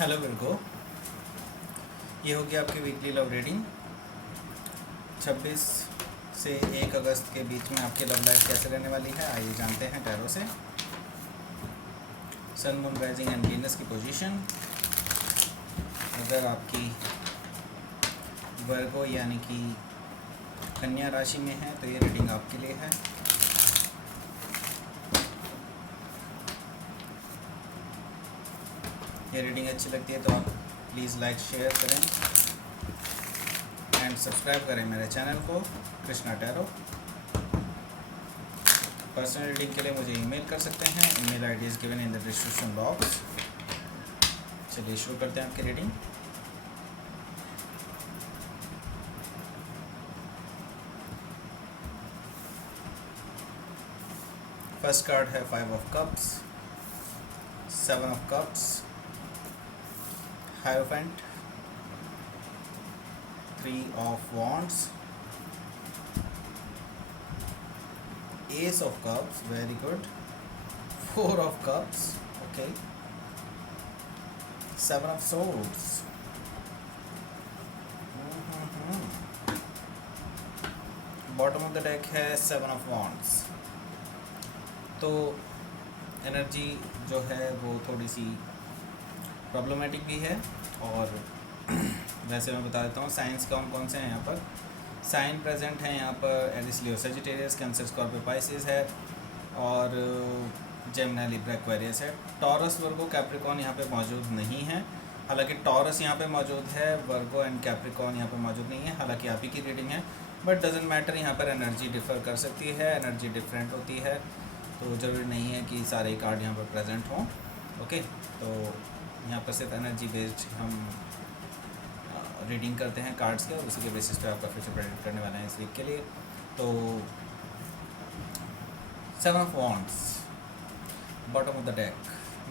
Hello Virgo, ये होगी आपकी वीकली लव रीडिंग 26 से 1 अगस्त के बीच में आपकी लव लाइफ कैसे रहने वाली है। आइए जानते हैं टैरो से। सन, मून, राइजिंग एंड वीनस की पोजीशन। अगर आपकी वर्गो यानी कि कन्या राशि में है तो ये रीडिंग आपके लिए है। ये रीडिंग अच्छी लगती है तो आप प्लीज़ लाइक शेयर करें एंड सब्सक्राइब करें मेरे चैनल को कृष्णा टैरो। पर्सनल रीडिंग के लिए मुझे ईमेल कर सकते हैं। Email ID is given in the description box. चलिए शुरू करते हैं आपकी रीडिंग। फर्स्ट कार्ड है 5 of cups, 7 of cups, hierophant, 3 of wands, S of cups, very good, 4 of cups, okay, 7 of swords, bottom of the deck है 7 of wands. तो energy जो है वो थोड़ी सी प्रॉब्लमेटिक भी है और वैसे मैं बता देता हूँ साइंस कौन से हैं यहाँ पर। साइन प्रेजेंट है यहाँ पर एरिस, लियो, सजिटेरियस, कैंसर, स्कॉर्पियो, पाइसिस है और जेमिनी, लिब्रा, एक्वेरियस है। टॉरस, वर्गो, कैप्रिकॉन यहाँ पे मौजूद नहीं है। हालांकि टॉरस यहाँ पे मौजूद है, वर्गो एंड कैप्रिकॉन यहाँ पे मौजूद नहीं है। हालांकि आप ही की रीडिंग है बट डजेंट मैटर। यहाँ पर एनर्जी डिफ़र कर सकती है, एनर्जी डिफरेंट होती है, तो ज़रूरी नहीं है कि सारे कार्ड यहाँ पर प्रेजेंट हों। ओके, तो यहाँ पर सिर्फ एनर्जी बेस्ड हम रीडिंग करते हैं कार्ड्स के और उसी के बेसिस पे आपका फ्यूचर प्रेडिक्ट करने वाले हैं इस वीक के लिए। तो 7 of wands bottom of the deck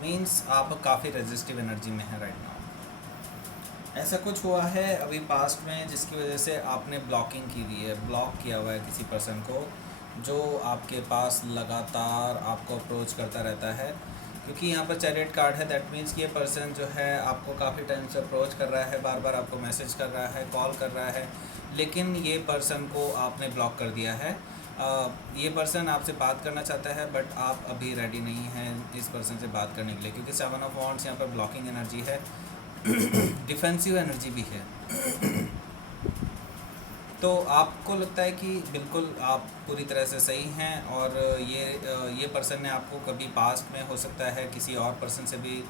means आप काफ़ी रेजिस्टिव एनर्जी में है राइट नाउ। ऐसा कुछ हुआ है अभी पास्ट में जिसकी वजह से आपने ब्लॉकिंग की हुई है, ब्लॉक किया हुआ है किसी पर्सन को जो आपके पास लगातार आपको अप्रोच करता रहता है। क्योंकि यहाँ पर चैरियट कार्ड है, दैट मीन्स कि ये पर्सन जो है आपको काफ़ी टाइम से अप्रोच कर रहा है, बार बार आपको मैसेज कर रहा है, कॉल कर रहा है, लेकिन ये पर्सन को आपने ब्लॉक कर दिया है। ये पर्सन आपसे बात करना चाहता है बट आप अभी रेडी नहीं हैं इस पर्सन से बात करने के लिए, क्योंकि 7 ऑफ वॉन्ड्स यहाँ पर ब्लॉकिंग एनर्जी है, डिफेंसिव एनर्जी भी है। तो आपको लगता है कि बिल्कुल आप पूरी तरह से सही हैं और ये पर्सन ने आपको कभी पास्ट में हो सकता है किसी और पर्सन से भी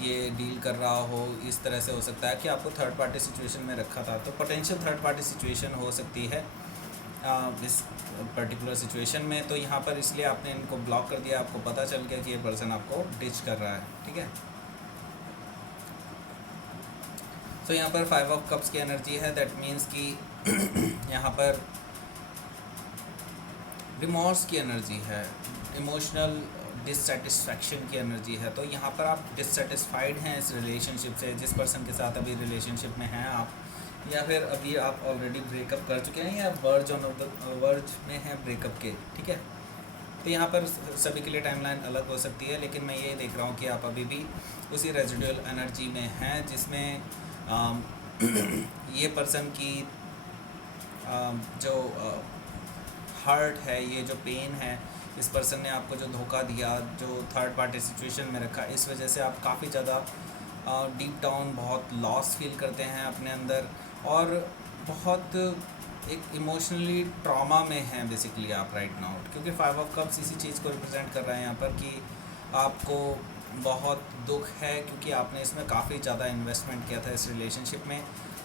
ये डील कर रहा हो, इस तरह से हो सकता है कि आपको थर्ड पार्टी सिचुएशन में रखा था। तो पोटेंशियल थर्ड पार्टी सिचुएशन हो सकती है इस पर्टिकुलर सिचुएशन में। तो यहाँ पर इसलिए आपने इनको ब्लॉक कर दिया, आपको पता चल गया कि ये पर्सन आपको डिच कर रहा है, ठीक है। तो यहाँ पर 5 ऑफ कप्स की एनर्जी है, दैट मीन्स कि यहाँ पर रिमॉर्स की एनर्जी है, इमोशनल डिससेटिस्फैक्शन की एनर्जी है। तो यहाँ पर आप डिससेटिस्फाइड हैं इस रिलेशनशिप से, जिस पर्सन के साथ अभी रिलेशनशिप में हैं आप, या फिर अभी आप ऑलरेडी ब्रेकअप कर चुके हैं या वर्ज में हैं ब्रेकअप के, ठीक है। तो यहाँ पर सभी के लिए टाइमलाइन अलग हो सकती है, लेकिन मैं ये देख रहा हूँ कि आप अभी भी उसी रेजिडुअल एनर्जी में हैं जिसमें ये पर्सन की जो हर्ट है, ये जो पेन है, इस पर्सन ने आपको जो धोखा दिया, जो थर्ड पार्टी सिचुएशन में रखा, इस वजह से आप काफ़ी ज़्यादा डीप डाउन बहुत लॉस फील करते हैं अपने अंदर और बहुत एक इमोशनली ट्रॉमा में हैं बेसिकली आप राइट नाउ। क्योंकि 5 ऑफ कप्स इसी चीज़ को रिप्रेजेंट कर रहा है यहाँ पर कि आपको बहुत दुख है क्योंकि आपने इसमें काफ़ी ज़्यादा इन्वेस्टमेंट किया था इस रिलेशनशिप में,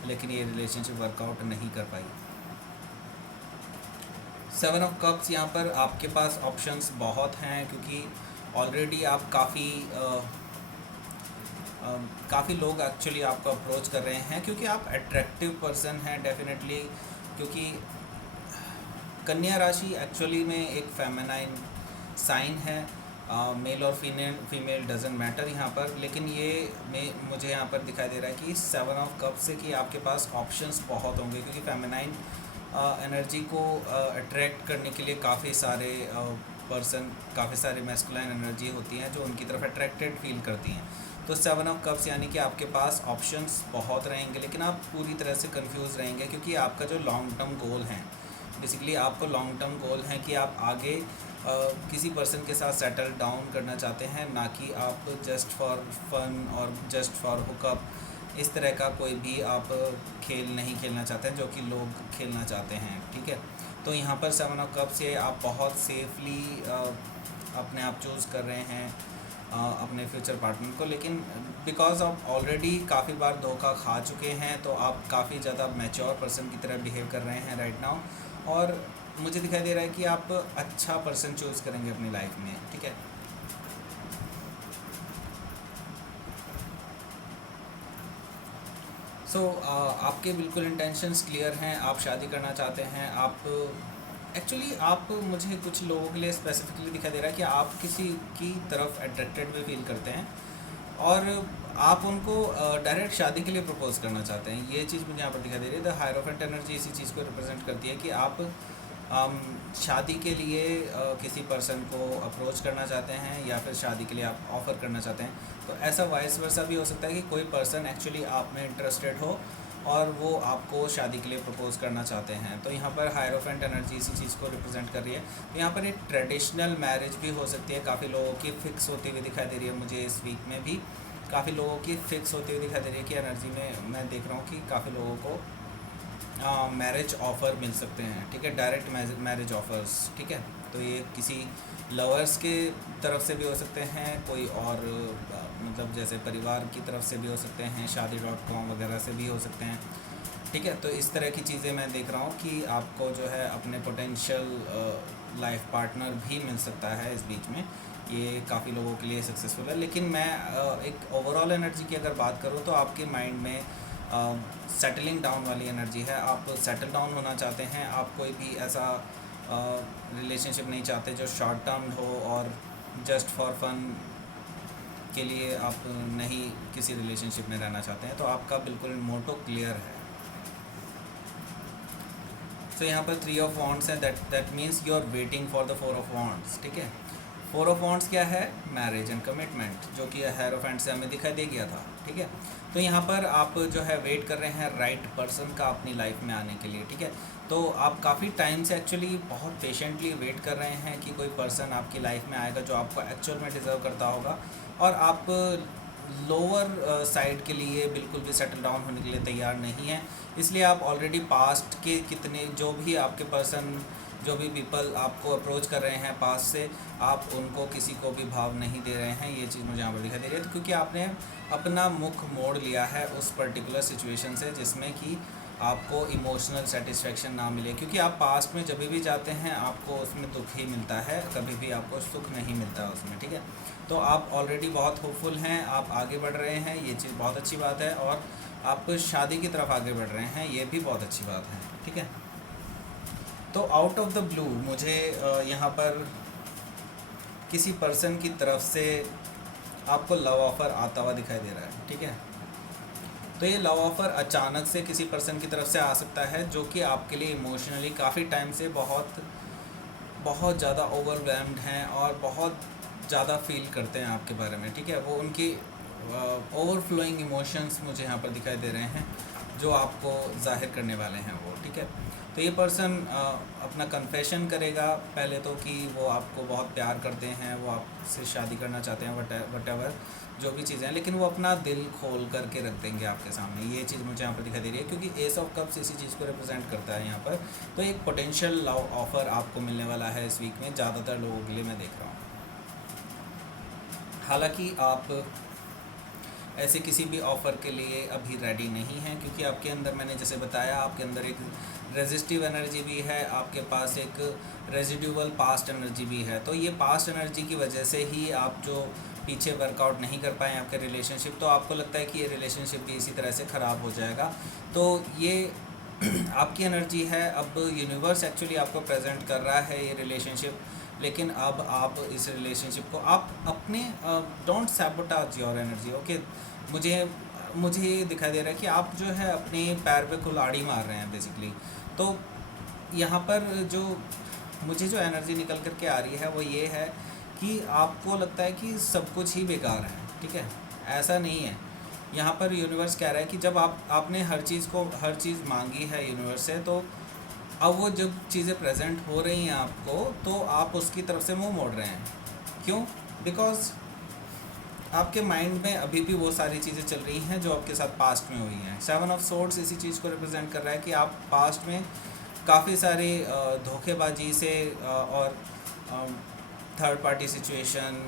लेकिन ये रिलेशनशिप वर्कआउट नहीं कर पाई। 7 ऑफ कप्स यहाँ पर आपके पास ऑप्शंस बहुत हैं क्योंकि ऑलरेडी आप काफ़ी लोग एक्चुअली आपको अप्रोच कर रहे हैं क्योंकि आप अट्रैक्टिव पर्सन हैं डेफिनेटली। क्योंकि कन्या राशि एक्चुअली में एक फेमिनाइन साइन है, मेल और फीमेल डजेंट मैटर यहाँ पर, लेकिन ये मुझे यहाँ पर दिखाई दे रहा है कि 7 ऑफ कप्स से कि आपके पास ऑप्शंस बहुत होंगे क्योंकि फेमिनाइन एनर्जी को अट्रैक्ट करने के लिए काफ़ी सारे मैस्कुलाइन एनर्जी होती हैं जो उनकी तरफ अट्रैक्टेड फील करती हैं। तो 7 ऑफ कप्स यानी कि आपके पास ऑप्शंस बहुत रहेंगे, लेकिन आप पूरी तरह से कंफ्यूज रहेंगे, क्योंकि आपका जो लॉन्ग टर्म गोल है, बेसिकली आपको लॉन्ग टर्म गोल है कि आप आगे किसी पर्सन के साथ सेटल डाउन करना चाहते हैं, ना कि आप जस्ट फॉर फन और जस्ट फॉर हुकअप इस तरह का कोई भी आप खेल नहीं खेलना चाहते हैं जो कि लोग खेलना चाहते हैं। ठीक है, तो यहाँ पर 7 ऑफ कप्स से आप बहुत सेफली अपने आप चूज़ कर रहे हैं अपने फ्यूचर पार्टनर को, लेकिन बिकॉज आप ऑलरेडी काफ़ी बार धोखा खा चुके हैं, तो आप काफ़ी ज़्यादा मैच्योर पर्सन की तरह बिहेव कर रहे हैं राइट नाउ, और मुझे दिखाई दे रहा है कि आप अच्छा पर्सन चूज़ करेंगे अपनी लाइफ में। ठीक है, सो आपके बिल्कुल इंटेंशंस क्लियर हैं, आप शादी करना चाहते हैं, आप एक्चुअली आप मुझे कुछ लोगों के लिए स्पेसिफिकली दिखाई दे रहा है कि आप किसी की तरफ अट्रैक्टेड भी फील करते हैं और आप उनको डायरेक्ट शादी के लिए प्रपोज करना चाहते हैं। ये चीज़ मुझे यहाँ पर दिखाई दे रही है। द हायरोफेंट एनर्जी इसी चीज़ को रिप्रेजेंट करती है कि आप शादी के लिए किसी पर्सन को अप्रोच करना चाहते हैं या फिर शादी के लिए आप ऑफ़र करना चाहते हैं। तो ऐसा वाइस वर्सा भी हो सकता है कि कोई पर्सन एक्चुअली आप में इंटरेस्टेड हो और वो आपको शादी के लिए प्रपोज करना चाहते हैं। तो यहाँ पर हायरोफेंट एनर्जी इसी चीज़ को रिप्रेजेंट कर रही है। तो यहाँ पर एक ट्रेडिशनल मैरिज भी हो सकती है, काफ़ी लोगों की फ़िक्स होती हुई दिखाई दे रही है। मुझे इस वीक में भी काफ़ी लोगों की फ़िक्स होती हुई दिखाई दे रही है कि एनर्जी में मैं देख रहा हूँ कि काफ़ी लोगों को मैरिज ऑफ़र मिल सकते हैं। ठीक है, डायरेक्ट मैरिज ऑफ़र्स। ठीक है, तो ये किसी लवर्स के तरफ से भी हो सकते हैं, कोई और मतलब जैसे परिवार की तरफ से भी हो सकते हैं, शादी.com वगैरह से भी हो सकते हैं। ठीक है, तो इस तरह की चीज़ें मैं देख रहा हूँ कि आपको जो है अपने पोटेंशियल लाइफ पार्टनर भी मिल सकता है इस बीच में। ये काफ़ी लोगों के लिए सक्सेसफुल है, लेकिन मैं एक ओवरऑल एनर्जी की अगर बात करूँ तो आपके माइंड में सेटलिंग डाउन वाली एनर्जी है। आप सेटल डाउन होना चाहते हैं, आप कोई भी ऐसा रिलेशनशिप नहीं चाहते जो शॉर्ट टर्म हो और जस्ट फॉर फन के लिए आप नहीं किसी रिलेशनशिप में रहना चाहते हैं। तो आपका बिल्कुल मोटो क्लियर है। तो यहाँ पर 3 ऑफ वॉन्ड्स है, that means you are waiting for the 4 of wands. ठीक है, 4 ऑफ वॉन्ड्स क्या है? मैरिज एंड कमिटमेंट, जो कि हायरोफेंट से हमें दिखाई दे गया था। ठीक है, तो यहाँ पर आप जो है वेट कर रहे हैं राइट पर्सन का अपनी लाइफ में आने के लिए। ठीक है, तो आप काफ़ी टाइम से एक्चुअली बहुत पेशेंटली वेट कर रहे हैं कि कोई पर्सन आपकी लाइफ में आएगा जो आपको एक्चुअल में डिज़र्व करता होगा, और आप लोअर साइड के लिए बिल्कुल भी सेटल डाउन होने के लिए तैयार नहीं हैं। इसलिए आप ऑलरेडी पास्ट के कितने जो भी आपके पर्सन, जो भी पीपल आपको अप्रोच कर रहे हैं पास से, आप उनको किसी को भी भाव नहीं दे रहे हैं। ये चीज़ मुझे यहाँ पर दिखाई दे रही है, तो क्योंकि आपने अपना मुख मोड़ लिया है उस पर्टिकुलर सिचुएशन से जिसमें कि आपको इमोशनल सेटिस्फेक्शन ना मिले। क्योंकि आप पास्ट में जब भी जाते हैं आपको उसमें दुख ही मिलता है, कभी भी आपको सुख नहीं मिलता उसमें। ठीक है, तो आप ऑलरेडी बहुत होपफुल हैं, आप आगे बढ़ रहे हैं, ये चीज़ बहुत अच्छी बात है, और आप शादी की तरफ आगे बढ़ रहे हैं, ये भी बहुत अच्छी बात है। ठीक है, तो आउट ऑफ द ब्लू मुझे यहाँ पर किसी पर्सन की तरफ से आपको लव ऑफ़र आता हुआ दिखाई दे रहा है। ठीक है, तो ये लव ऑफ़र अचानक से किसी पर्सन की तरफ से आ सकता है जो कि आपके लिए इमोशनली काफ़ी टाइम से बहुत बहुत ज़्यादा ओवरवेल्म्ड हैं और बहुत ज़्यादा फील करते हैं आपके बारे में। ठीक है, वो उनकी ओवरफ्लोइंग इमोशंस मुझे यहाँ पर दिखाई दे रहे हैं जो आपको जाहिर करने वाले हैं वो। ठीक है, तो ये पर्सन अपना कन्फेशन करेगा पहले तो कि वो आपको बहुत प्यार करते हैं, वो आपसे शादी करना चाहते हैं, वट जो भी चीज़ें हैं, लेकिन वो अपना दिल खोल करके रख देंगे आपके सामने। ये चीज़ मुझे यहाँ पर दिखाई दे रही है, क्योंकि एस ऑफ कप्स इसी चीज़ को रिप्रेजेंट करता है यहाँ पर। तो एक पोटेंशियल लव ऑफ़र आपको मिलने वाला है इस वीक में, ज़्यादातर लोगों के लिए मैं देख रहा हूँ। हालांकि आप ऐसे किसी भी ऑफ़र के लिए अभी रेडी नहीं हैं, क्योंकि आपके अंदर, मैंने जैसे बताया, आपके अंदर एक रेजिस्टिव एनर्जी भी है, आपके पास एक रेजिड्यूअल पास्ट एनर्जी भी है। तो ये पास्ट एनर्जी की वजह से ही आप जो पीछे वर्कआउट नहीं कर पाए आपके रिलेशनशिप, तो आपको लगता है कि ये रिलेशनशिप भी इसी तरह से ख़राब हो जाएगा। तो ये आपकी एनर्जी है। अब यूनिवर्स एक्चुअली आपको प्रेजेंट कर रहा है ये रिलेशनशिप, लेकिन अब आप इस रिलेशनशिप को आप अपने don't sabotage your energy. Okay, मुझे ये दिखाई दे रहा है कि आप जो है अपने पैर पे कुल्हाड़ी मार रहे हैं बेसिकली। तो यहाँ पर मुझे जो एनर्जी निकल कर के आ रही है वो ये है कि आपको लगता है कि सब कुछ ही बेकार है। ठीक है, ऐसा नहीं है। यहाँ पर यूनिवर्स कह रहा है कि जब आपने हर चीज़ मांगी है यूनिवर्स से, तो अब वो जब चीज़ें प्रेजेंट हो रही हैं आपको, तो आप उसकी तरफ से मुंह मोड़ रहे हैं। क्यों? बिकॉज आपके माइंड में अभी भी वो सारी चीज़ें चल रही हैं जो आपके साथ पास्ट में हुई हैं। 7 ऑफ सोर्ड्स इसी चीज़ को रिप्रेजेंट कर रहा है कि आप पास्ट में काफ़ी सारे धोखेबाजी से और थर्ड पार्टी सिचुएशन,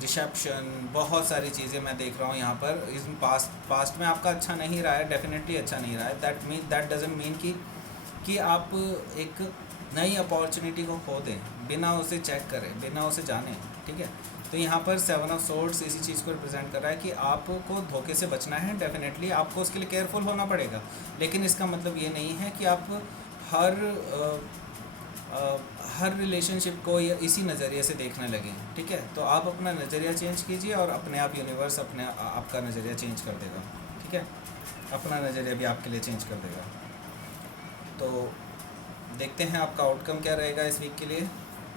डिसेप्शन, बहुत सारी चीज़ें मैं देख रहा हूँ यहाँ पर। इस पास्ट में आपका अच्छा नहीं रहा है, डेफिनेटली अच्छा नहीं रहा है। दैट डजंट मीन कि आप एक नई अपॉर्चुनिटी को खो दें बिना उसे चेक करें, बिना उसे जाने, ठीक है। तो यहाँ पर 7 ऑफ सोर्ड्स इसी चीज़ को रिप्रेजेंट कर रहा है कि आपको धोखे से बचना है। डेफिनेटली आपको उसके लिए केयरफुल होना पड़ेगा, लेकिन इसका मतलब ये नहीं है कि आप हर रिलेशनशिप को इसी नज़रिए से देखने लगे, ठीक है। तो आप अपना नज़रिया चेंज कीजिए और अपने आप यूनिवर्स आपका नज़रिया चेंज कर देगा, ठीक है। अपना नज़रिया भी आपके लिए चेंज कर देगा। तो देखते हैं आपका आउटकम क्या रहेगा इस वीक के लिए।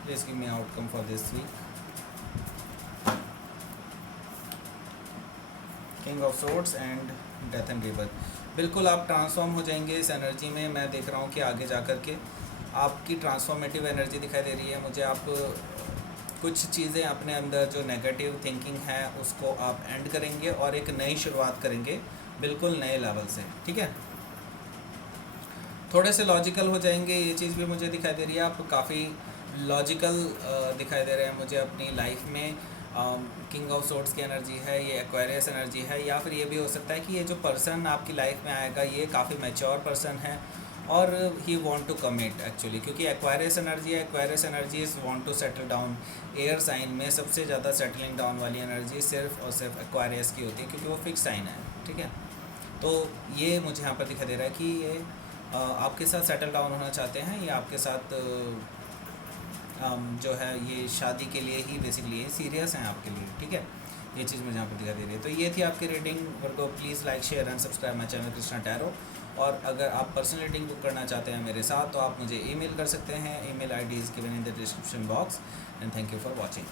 Please give me outcome for this week. King of swords and death and rebirth. बिल्कुल आप ट्रांसफॉर्म हो जाएंगे इस एनर्जी में। मैं देख रहा हूँ कि आगे जा कर के आपकी ट्रांसफॉर्मेटिव एनर्जी दिखाई दे रही है मुझे। आप कुछ चीज़ें अपने अंदर जो नेगेटिव थिंकिंग है उसको आप एंड करेंगे और एक नई शुरुआत करेंगे, बिल्कुल नए लेवल से, ठीक है। थोड़े से लॉजिकल हो जाएंगे, ये चीज़ भी मुझे दिखाई दे रही है। आप काफ़ी लॉजिकल दिखाई दे रहे हैं मुझे अपनी लाइफ में। किंग ऑफ सोर्ड्स की एनर्जी है, ये एक्वेरियस एनर्जी है, या फिर ये भी हो सकता है कि ये जो पर्सन आपकी लाइफ में आएगा ये काफ़ी मैच्योर पर्सन है और he want to commit actually, क्योंकि एक्वेरियस एनर्जी है। Aquarius energy is want to settle down. Air sign में सबसे ज़्यादा सेटलिंग डाउन वाली एनर्जी सिर्फ और सिर्फ एक्वेरियस की होती है, क्योंकि वो फिक्स साइन है, ठीक है। तो ये मुझे यहाँ पर दिखाई दे रहा है कि ये आपके साथ सेटल डाउन होना चाहते हैं, या आपके साथ जो है ये शादी के लिए ही बेसिकली ये सीरियस हैं आपके लिए, ठीक है। ये चीज़ मुझे यहाँ पर दिखाई दे रही है। तो ये थी आपकी reading. Virgo please like share and subscribe my channel Krishna tarot. और अगर आप पर्सनल रीडिंग बुक करना चाहते हैं मेरे साथ, तो आप मुझे ईमेल कर सकते हैं। Email ID is given in the description box. And thank you for watching.